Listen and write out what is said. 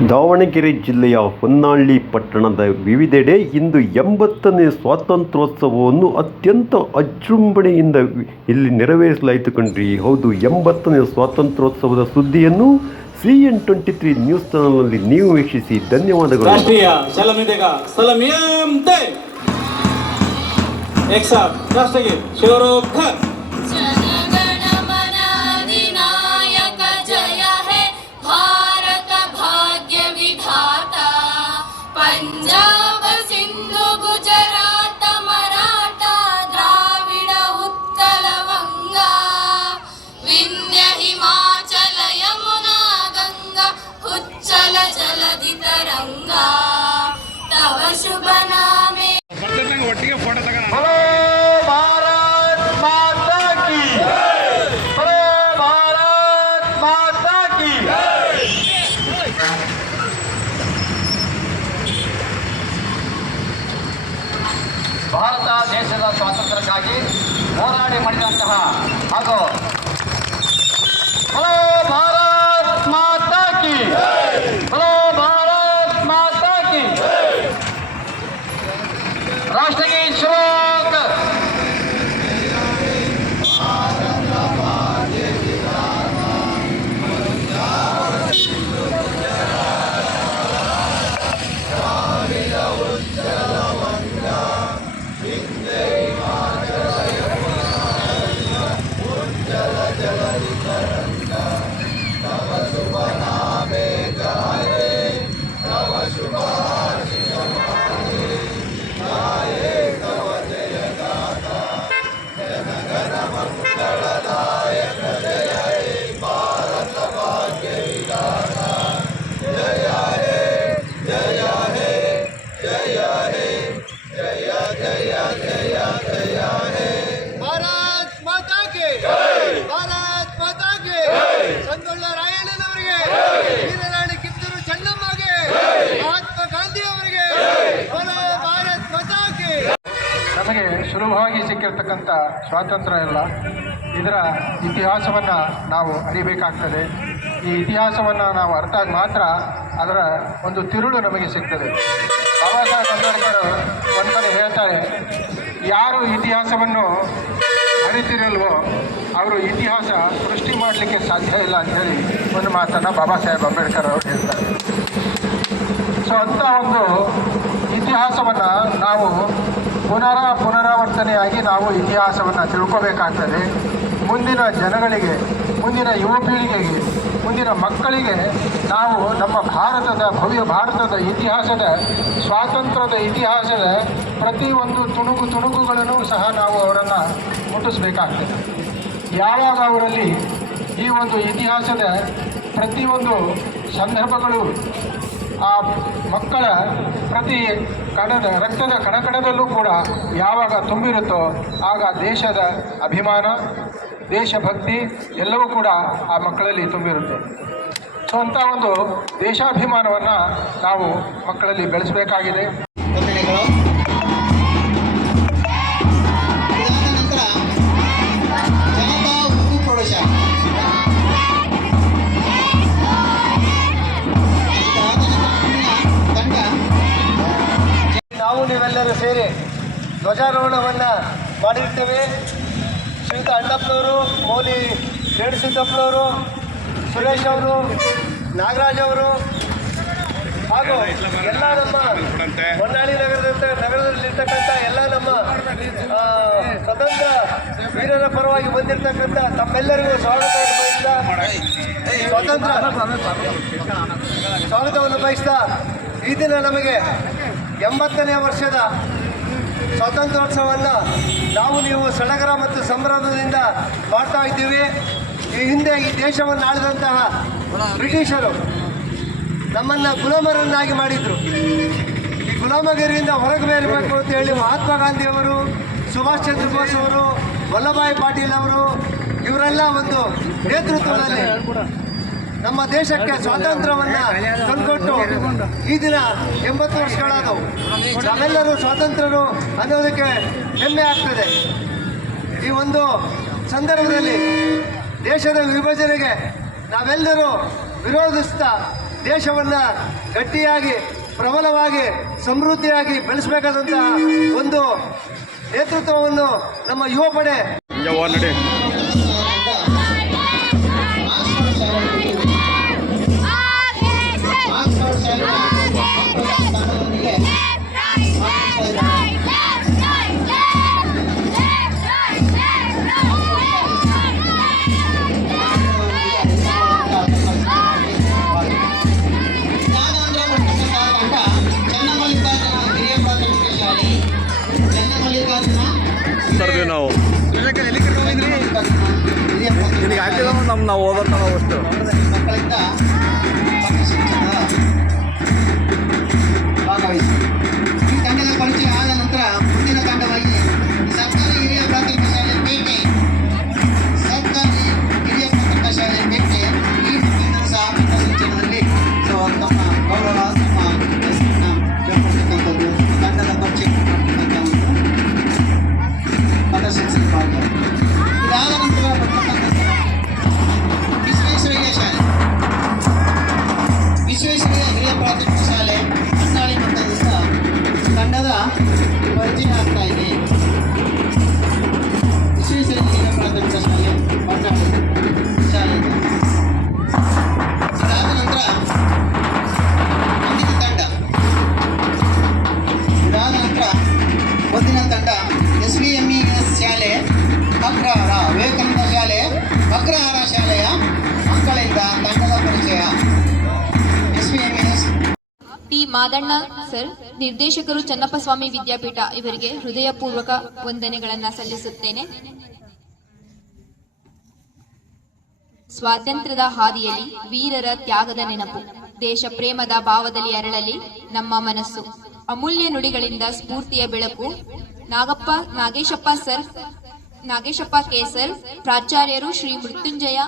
ದಾವಣಗೆರೆ ಜಿಲ್ಲೆಯ ಹೊನ್ನಾಳಿ ಪಟ್ಟಣದ ವಿವಿಧೆಡೆ ಇಂದು 80ನೇ ಸ್ವಾತಂತ್ರ್ಯೋತ್ಸವವನ್ನು ಅತ್ಯಂತ ಅಜೃಂಭಣೆಯಿಂದ ಇಲ್ಲಿ ನೆರವೇರಿಸಲಾಯಿತು ಕಣ್ರಿ. ಹೌದು, 80ನೇ ಸ್ವಾತಂತ್ರ್ಯೋತ್ಸವದ ಸುದ್ದಿಯನ್ನು CN23 ನ್ಯೂಸ್ ಚಾನಲ್ನಲ್ಲಿ ನೀವು ವೀಕ್ಷಿಸಿ. ಧನ್ಯವಾದಗಳು. राष्ट्रीय सलामी देगा सलामी ते एक साथ राष्ट्रगीत शेरों घर पंजाब सिंधु गुजरात मराठा द्राविड उत्कल वंगा विंध्य हिमाचल यमुना गंगा उच्चल जलधि तरंगा तव शुभ नामे भारत माता की भारत माता की ಭಾರತ ದೇಶದ ಸ್ವಾತಂತ್ರ್ಯಕ್ಕಾಗಿ ಹೋರಾಡಿ ಮಾಡಿದಂತಹ ಹಾಗೂ ಭಾರತ್ ಮಾತಾ ಕಿ ಭಾರತ್ ಮಾತಾ ಕಿ ರಾಷ್ಟ್ರಗೀತ ಶ್ಲೋಕ ಸಂಗೊಳ್ಳ ರಾಯಣ್ಣನವರಿಗೆ, ವೀರರಾಣಿ ಕಿತ್ತೂರು ಚೆನ್ನಮ್ಮಗೆ, ಮಹಾತ್ಮ ಗಾಂಧಿ ಅವರಿಗೆ ಭಾರತ್ ಮಾತಾ ಕಿ. ನಮಗೆ ಸುಲಭವಾಗಿ ಸಿಕ್ಕಿರ್ತಕ್ಕಂಥ ಸ್ವಾತಂತ್ರ್ಯ ಇಲ್ಲ, ಇದರ ಇತಿಹಾಸವನ್ನು ನಾವು ಅರಿಬೇಕಾಗ್ತದೆ. ಈ ಇತಿಹಾಸವನ್ನು ನಾವು ಅರ್ಥ ಆಗಿ ಮಾತ್ರ ಅದರ ಒಂದು ತಿರುಳು ನಮಗೆ ಸಿಗ್ತದೆ. ಬಾಬಾ ಸಾಹೇಬ್ ಅಂಬೇಡ್ಕರ್ ಒಂದು ಕಡೆ ಹೇಳ್ತಾರೆ, ಯಾರು ಇತಿಹಾಸವನ್ನು ಅರಿತಿರಲ್ವೋ ಅವರು ಇತಿಹಾಸ ಸೃಷ್ಟಿ ಮಾಡಲಿಕ್ಕೆ ಸಾಧ್ಯ ಇಲ್ಲ ಅಂತೇಳಿ ಒಂದು ಮಾತನ್ನು ಬಾಬಾ ಸಾಹೇಬ್ ಅಂಬೇಡ್ಕರ್ ಅವರು ಹೇಳ್ತಾರೆ. ಸೊ ಅಂಥ ಒಂದು ಇತಿಹಾಸವನ್ನು ನಾವು ಪುನರಾವರ್ತನೆಯಾಗಿ ನಾವು ಇತಿಹಾಸವನ್ನು ತಿಳ್ಕೋಬೇಕಾಗ್ತದೆ. ಮುಂದಿನ ಜನಗಳಿಗೆ, ಮುಂದಿನ ಯುವ ಪೀಳಿಗೆಗೆ, ಮುಂದಿನ ಮಕ್ಕಳಿಗೆ ನಾವು ನಮ್ಮ ಭಾರತದ ಭವ್ಯ ಭಾರತದ ಇತಿಹಾಸದ, ಸ್ವಾತಂತ್ರ್ಯದ ಇತಿಹಾಸದ ಪ್ರತಿಯೊಂದು ತುಣುಕುಗಳನ್ನು ಸಹ ನಾವು ಅವರನ್ನು ಮುಟ್ಟಿಸ್ಬೇಕಾಗ್ತದೆ. ಯಾವಾಗ ಅವರಲ್ಲಿ ಈ ಒಂದು ಇತಿಹಾಸದ ಪ್ರತಿಯೊಂದು ಸಂದರ್ಭಗಳು ಆ ಮಕ್ಕಳ ಪ್ರತಿ ರಕ್ತದ ಕಣಕಣದಲ್ಲೂ ಕೂಡ ಯಾವಾಗ ತುಂಬಿರುತ್ತೋ ಆಗ ದೇಶದ ಅಭಿಮಾನ, ದೇಶಭಕ್ತಿ ಎಲ್ಲವೂ ಕೂಡ ಆ ಮಕ್ಕಳಲ್ಲಿ ತುಂಬಿರುತ್ತೆ. ಸೊ ಅಂಥ ಒಂದು ದೇಶಾಭಿಮಾನವನ್ನು ನಾವು ಮಕ್ಕಳಲ್ಲಿ ಬೆಳೆಸಬೇಕಾಗಿದೆ. ನಾವು ನೀವೆಲ್ಲರೂ ಸೇರಿ ಧ್ವಜಾರೋಹಣವನ್ನು ಮಾಡಿರ್ತೇವೆ. ಶ್ರೀಯುತ ಅಣ್ಣಪ್ಪನವರು, ಮೌಲಿ ರೇಣುಸಿದ್ದಪ್ಪನವರು, ಸುರೇಶ್ ಅವರು, ನಾಗರಾಜ್ ಅವರು ಹಾಗೂ ಎಲ್ಲ ನಮ್ಮ ಹೊನ್ನಾಳಿ ನಗರದಲ್ಲಿರ್ತಕ್ಕಂಥ ಎಲ್ಲ ನಮ್ಮ ಸ್ವತಂತ್ರ ವೀರರ ಪರವಾಗಿ ಬಂದಿರತಕ್ಕಂಥ ತಮ್ಮೆಲ್ಲರಿಗೂ ಸ್ವಾಗತವನ್ನು ಬಯಸ್ತಾ ಈ ದಿನ ನಮಗೆ 80ನೇ ವರ್ಷದ ಸ್ವಾತಂತ್ರ್ಯೋತ್ಸವವನ್ನು ನಾವು ನೀವು ಸಡಗರ ಮತ್ತು ಸಂಭ್ರಮದಿಂದ ಮಾಡ್ತಾ ಇದ್ದೀವಿ. ಈ ಹಿಂದೆ ಈ ದೇಶವನ್ನು ಆಳಿದಂತಹ ಬ್ರಿಟಿಷರು ನಮ್ಮನ್ನು ಗುಲಾಮರನ್ನಾಗಿ ಮಾಡಿದರು. ಈ ಗುಲಾಮಗಿರಿಯಿಂದ ಹೊರಗೆ ಬರಬೇಕು ಅಂತ ಹೇಳಿ ಮಹಾತ್ಮ ಗಾಂಧಿಯವರು, ಸುಭಾಷ್ ಚಂದ್ರ ಬೋಸ್ ಅವರು, ವಲ್ಲಭಾಯ್ ಪಾಟೀಲ್ ಅವರು ಇವರೆಲ್ಲ ಒಂದು ನೇತೃತ್ವದಲ್ಲಿ ನಮ್ಮ ದೇಶಕ್ಕೆ ಸ್ವಾತಂತ್ರ್ಯವನ್ನು ತಂದುಕೊಟ್ಟು ಈ ದಿನ 80 ವರ್ಷಗಳಾದವು. ನಾವೆಲ್ಲರೂ ಸ್ವಾತಂತ್ರ್ಯರು ಅನ್ನೋದಕ್ಕೆ ಹೆಮ್ಮೆ ಆಗ್ತದೆ. ಈ ಒಂದು ಸಂದರ್ಭದಲ್ಲಿ ದೇಶದ ವಿಭಜನೆಗೆ ನಾವೆಲ್ಲರೂ ವಿರೋಧಿಸ್ತಾ ದೇಶವನ್ನ ಗಟ್ಟಿಯಾಗಿ ಪ್ರಬಲವಾಗಿ ಸಮೃದ್ಧಿಯಾಗಿ ಬೆಳೆಸಬೇಕಾದಂತಹ ಒಂದು ನೇತೃತ್ವವನ್ನು ನಮ್ಮ ಯುವ ಪಡೆ ನಾವು ನಿನಗೆ ಹಾಕಿದ ನಾವು ಓದೋದು ನಾವು ಅಷ್ಟು ಮಕ್ಕಳಿಂದ ಭಾಗವಹಿಸಿ ಈ ತಂಡದ ಪರಿಚಯ ಆದ ನಂತರ ಮುಂದಿನ ತಂಡವಾಗಿ ಸರ್ಕಾರಿ ಹಿರಿಯ ಪ್ರಾಥಮಿಕ ಶಾಲೆ ಪೇಟೆ ಈ ಮಕ್ಕಳಿಂದ ಸಹ ಪಥಸಂಚಲನದಲ್ಲಿ ತಮ್ಮ ಗೌರವ ತಮ್ಮ ಹೆಸರನ್ನ ಹೇಳ್ಕೊಳ್ತಕ್ಕಂಥದ್ದು ತಂಡದ ಪರಿಚಯ ಮಾಡ್ತಕ್ಕಂಥ ಪಥಸಂಚಲನ ಮಾಡ್ತಾರೆ. ಇದಾದ ನಂತರ ಬರ್ತಕ್ಕಂಥದ್ದು ವಿಶ್ವೇಶ್ವರಯ್ಯ ಹಿರಿಯ ಪ್ರಾಥಮಿಕ ಶಾಲೆ ಹೊನ್ನಾಳಿ ಮಟ್ಟದಿಂದ ತಂಡದ ಪರಿಚಯ ಆಗ್ತಾ ಇದೆ. ವಿಶ್ವೇಶ್ವರಯ್ಯ ಹಿರಿಯ ಪ್ರಾಥಮಿಕ ಶಾಲೆ ಹೊನ್ನಾಳಿ ಶಾಲೆಯಿಂದ ಇದಾದ ನಂತರ ಮುಂದಿನ ತಂಡ SVMES ಶಾಲೆ ಅಗ್ರಹಾರ ವಿವೇಕಾನಂದ ಶಾಲೆ ಅಗ್ರಹಾರ ಶಾಲೆಯ ಮಕ್ಕಳಿಂದ ತಂಡದ ಪರಿಚಯ. SVMES ಟಿ ಮಾದಣ್ಣ ಸರ್, ನಿರ್ದೇಶಕರು ಚನ್ನಪ್ಪಸ್ವಾಮಿ ವಿದ್ಯಾಪೀಠ, ಇವರಿಗೆ ಹೃದಯಪೂರ್ವಕ ವಂದನೆಗಳನ್ನು ಸಲ್ಲಿಸುತ್ತೇನೆ. ಸ್ವಾತಂತ್ರ್ಯದ ಹಾದಿಯಲ್ಲಿ ವೀರರ ತ್ಯಾಗದ ನೆನಪು, ದೇಶ ಪ್ರೇಮದ ಭಾವದಲ್ಲಿ ಅರಳಲಿ ನಮ್ಮ ಮನಸ್ಸು. ಅಮೂಲ್ಯ ನುಡಿಗಳಿಂದ ಸ್ಫೂರ್ತಿಯ ಬೆಳಕು. Nageshappa K sir, ಪ್ರಾಚಾರ್ಯರು Shri Mrityunjaya